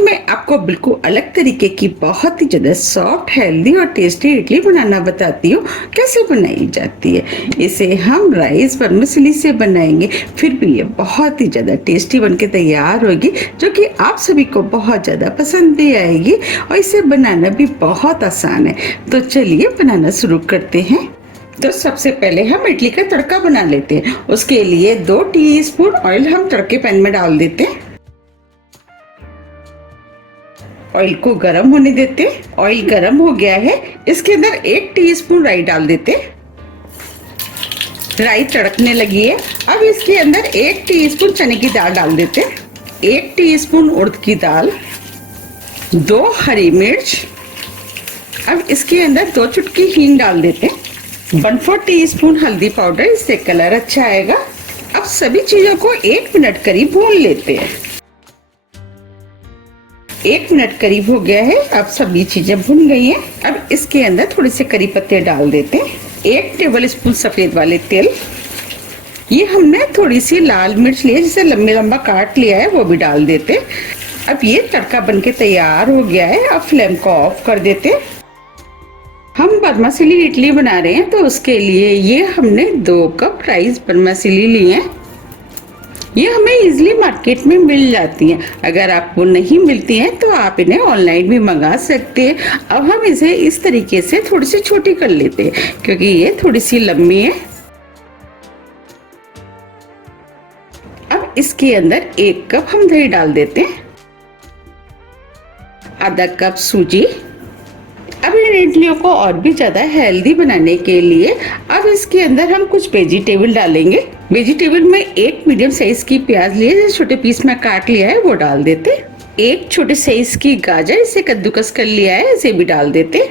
मैं आपको बिल्कुल अलग तरीके की बहुत ही ज़्यादा सॉफ्ट, हेल्दी और टेस्टी इडली बनाना बताती हूँ कैसे बनाई जाती है। इसे हम राइस वर्मिसेली से बनाएंगे, फिर भी ये बहुत ही ज़्यादा टेस्टी बनके तैयार होगी, जो कि आप सभी को बहुत ज़्यादा पसंद भी आएगी और इसे बनाना भी बहुत आसान है। तो चलिए बनाना शुरू करते हैं। तो सबसे पहले हम इडली का तड़का बना लेते हैं। उसके लिए 2 टीस्पून ऑयल हम तड़के पैन में डाल देते हैं। ऑयल को गरम होने देते। ऑयल गरम हो गया है, इसके अंदर 1 टीस्पून राई डाल देते। राई तड़कने लगी है। अब इसके अंदर 1 टीस्पून चने की दाल डाल देते, 1 टीस्पून उड़द की दाल, 2 हरी मिर्च। अब इसके अंदर 2 चुटकी हींग डाल देते, 1/4 टीस्पून हल्दी पाउडर, इससे कलर अच्छा आएगा। अब सभी चीजों को 1 मिनट करीब भून लेते हैं। 1 मिनट करीब हो गया है। अब सभी चीजें भुन गई हैं। अब इसके अंदर थोड़े से करी पत्ते डाल देते हैं, 1 टेबल स्पून सफेद वाले तेल। ये हमने थोड़ी सी लाल मिर्च ली है, जिसे लंबा लंबा काट लिया है, वो भी डाल देते। अब ये तड़का बनके तैयार हो गया है। अब फ्लेम को ऑफ कर देते। हम वर्मिसेली इडली बना रहे हैं, तो उसके लिए ये हमने 2 कप राइस वर्मिसेली लिए हैं। ये हमें इजीली मार्केट में मिल जाती हैं। अगर आपको नहीं मिलती हैं तो आप इन्हें ऑनलाइन भी मंगा सकते हैं। अब हम इसे इस तरीके से थोड़ी सी छोटी कर लेते हैं, क्योंकि ये थोड़ी सी लंबी है। अब इसके अंदर 1 कप हम दही डाल देते हैं, आधा कप सूजी। अब इन इडलियों को और भी ज्यादा हेल्दी बनाने के लिए अब इसके अंदर हम कुछ वेजिटेबल डालेंगे। वेजिटेबल में 1 मीडियम साइज की प्याज लिए, जैसे छोटे पीस में काट लिया है, वो डाल देते। 1 छोटे साइज की गाजर, इसे कद्दूकस कर लिया है, इसे भी डाल देते।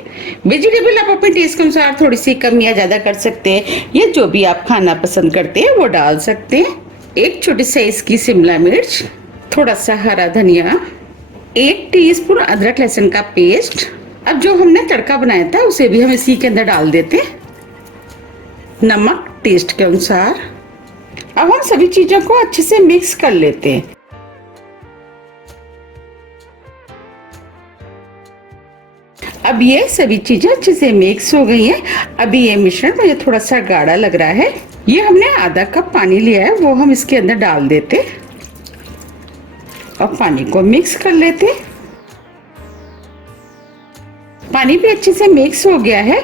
वेजिटेबल आप अपने टेस्ट के अनुसार थोड़ी सी कम या ज्यादा कर सकते हैं, ये जो भी आप खाना पसंद करते हैं वो डाल सकते हैं। 1 छोटे साइज की शिमला मिर्च, थोड़ा सा हरा धनिया, 1 टीस्पून अदरक लहसुन का पेस्ट। अब जो हमने तड़का बनाया था उसे भी हम इसी के अंदर डाल देते। नमक टेस्ट के अनुसार। अब हम सभी चीजों को अच्छे से मिक्स कर लेते हैं। अब ये सभी चीजें अच्छे से मिक्स हो गई हैं। अभी ये मिश्रण मुझे थोड़ा सा गाढ़ा लग रहा है। ये हमने आधा कप पानी लिया है, वो हम इसके अंदर डाल देते और पानी को मिक्स कर लेते। पानी भी अच्छे से मिक्स हो गया है।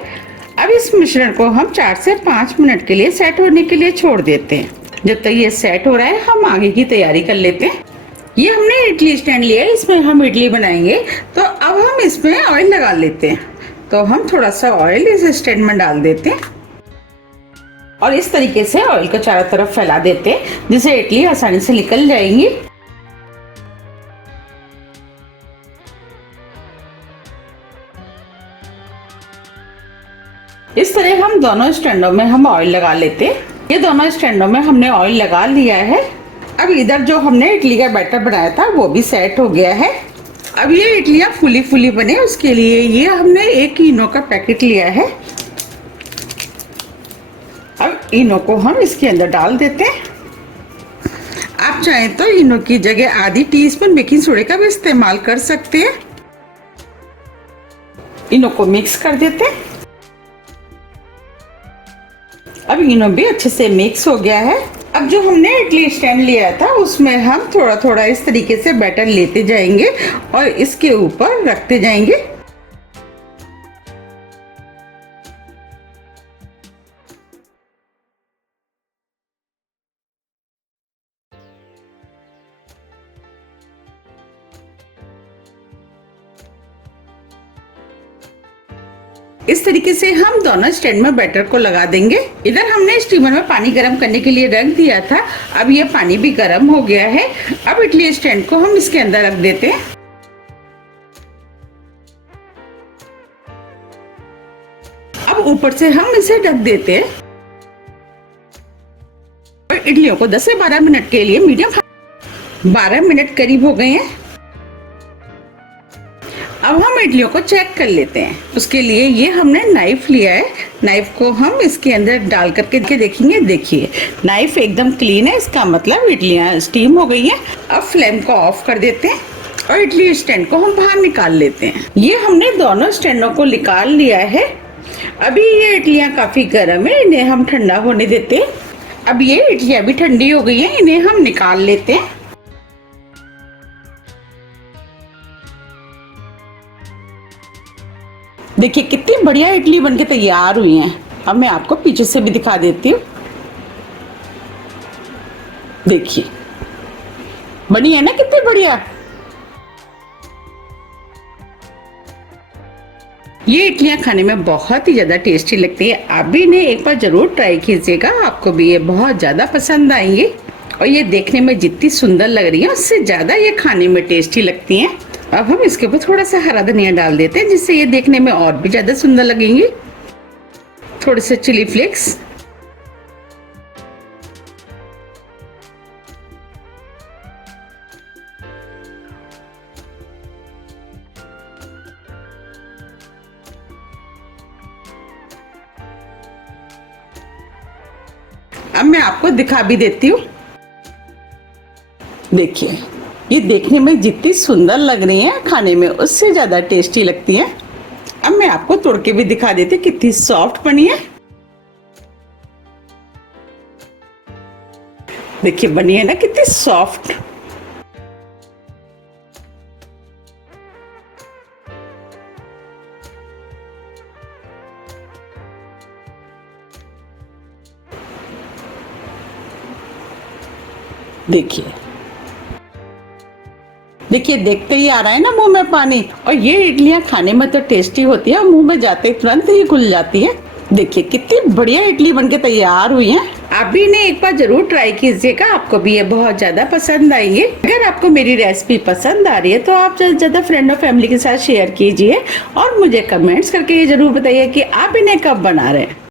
अब इस मिश्रण को हम 4 से 5 मिनट के लिए सेट होने के लिए छोड़ देते हैं। जब तक ये सेट हो रहा है, हम आगे की तैयारी कर लेते हैं। ये हमने इडली स्टैंड लिया है, इसमें हम इडली बनाएंगे। तो अब हम इसमें ऑयल लगा लेते हैं। तो हम थोड़ा सा ऑयल इस स्टैंड में डाल देते हैं और इस तरीके से ऑयल को चारों तरफ फैला देते हैं, जिससे इडली आसानी से निकल जाएंगी। इस तरह हम दोनों स्टैंडों में हम ऑयल लगा लेते हैं। ये दोनों स्टैंडों में हमने ऑयल लगा लिया है। अब इधर जो हमने इडली का बैटर बनाया था वो भी सेट हो गया है। अब ये इडलियां फुली फुली बने, उसके लिए ये हमने 1 इनो का पैकेट लिया है। अब इनो को हम इसके अंदर डाल देते हैं। आप चाहें तो इनो की जगह आधी टीस्पून बेकिंग सोडा का भी इस्तेमाल कर सकते हैं। इनो को मिक्स कर देते हैं। अब इनो भी अच्छे से मिक्स हो गया है। अब जो हमने इडली स्टैंड लिया था उसमें हम थोड़ा थोड़ा इस तरीके से बैटर लेते जाएंगे और इसके ऊपर रखते जाएंगे। इस तरीके से हम दोनों स्टैंड में बैटर को लगा देंगे। इधर हमने स्टीमर में पानी गर्म करने के लिए रख दिया था। अब ये पानी भी गर्म हो गया है। अब इडली स्टैंड को हम इसके अंदर रख देते हैं। अब ऊपर से हम इसे ढक देते हैं और इडलियों को 10 से 12 मिनट के लिए मीडियम 12 मिनट करीब हो गए हैं। अब हम इडलियों को चेक कर लेते हैं। उसके लिए ये हमने नाइफ लिया है। नाइफ को हम इसके अंदर डाल करके देखेंगे। देखिए नाइफ एकदम क्लीन है, इसका मतलब इडलियां स्टीम हो गई हैं। अब फ्लेम को ऑफ कर देते हैं। और इडली स्टैंड को हम बाहर निकाल लेते हैं। ये हमने दोनों स्टैंडों को निकाल लिया है। अभी ये इडलियां काफी गर्म है, इन्हें हम ठंडा होने देते हैं। अब ये इडलियां भी ठंडी हो गई हैं, इन्हें हम निकाल लेते हैं। देखिए कितनी बढ़िया इडली बनके तैयार हुई हैं। अब मैं आपको पीछे से भी दिखा देती हूँ। देखिए बनी है ना कितनी बढ़िया। ये इडलियां खाने में बहुत ही ज्यादा टेस्टी लगती है। आप भी इन्हें एक बार जरूर ट्राई कीजिएगा, आपको भी ये बहुत ज्यादा पसंद आएंगे। और ये देखने में जितनी सुंदर लग रही है उससे ज्यादा ये खाने में टेस्टी लगती हैं। अब हम इसके ऊपर थोड़ा सा हरा धनिया डाल देते हैं, जिससे ये देखने में और भी ज्यादा सुंदर लगेंगी। थोड़े से चिली फ्लेक्स, अब मैं आपको दिखा भी देती हूँ। देखिए ये देखने में जितनी सुंदर लग रही है खाने में उससे ज्यादा टेस्टी लगती है। अब मैं आपको तोड़ के भी दिखा देती हूँ कितनी सॉफ्ट बनी है। देखिए बनी है ना कितनी सॉफ्ट। देखिए देखिए देखते ही आ रहा है ना मुंह में पानी। और ये इडलियां खाने में तो टेस्टी होती है, मुंह में जाते तुरंत ही घुल जाती है। देखिए कितनी बढ़िया इडली बनके तैयार हुई है। आप भी इन्हें एक बार जरूर ट्राई कीजिएगा, आपको भी ये बहुत ज्यादा पसंद आएंगे। अगर आपको मेरी रेसिपी पसंद आ रही है तो आप ज्यादा फ्रेंड और फैमिली के साथ शेयर कीजिए और मुझे कमेंट्स करके ये जरूर बताइए कि आप इन्हें कब बना रहे हैं।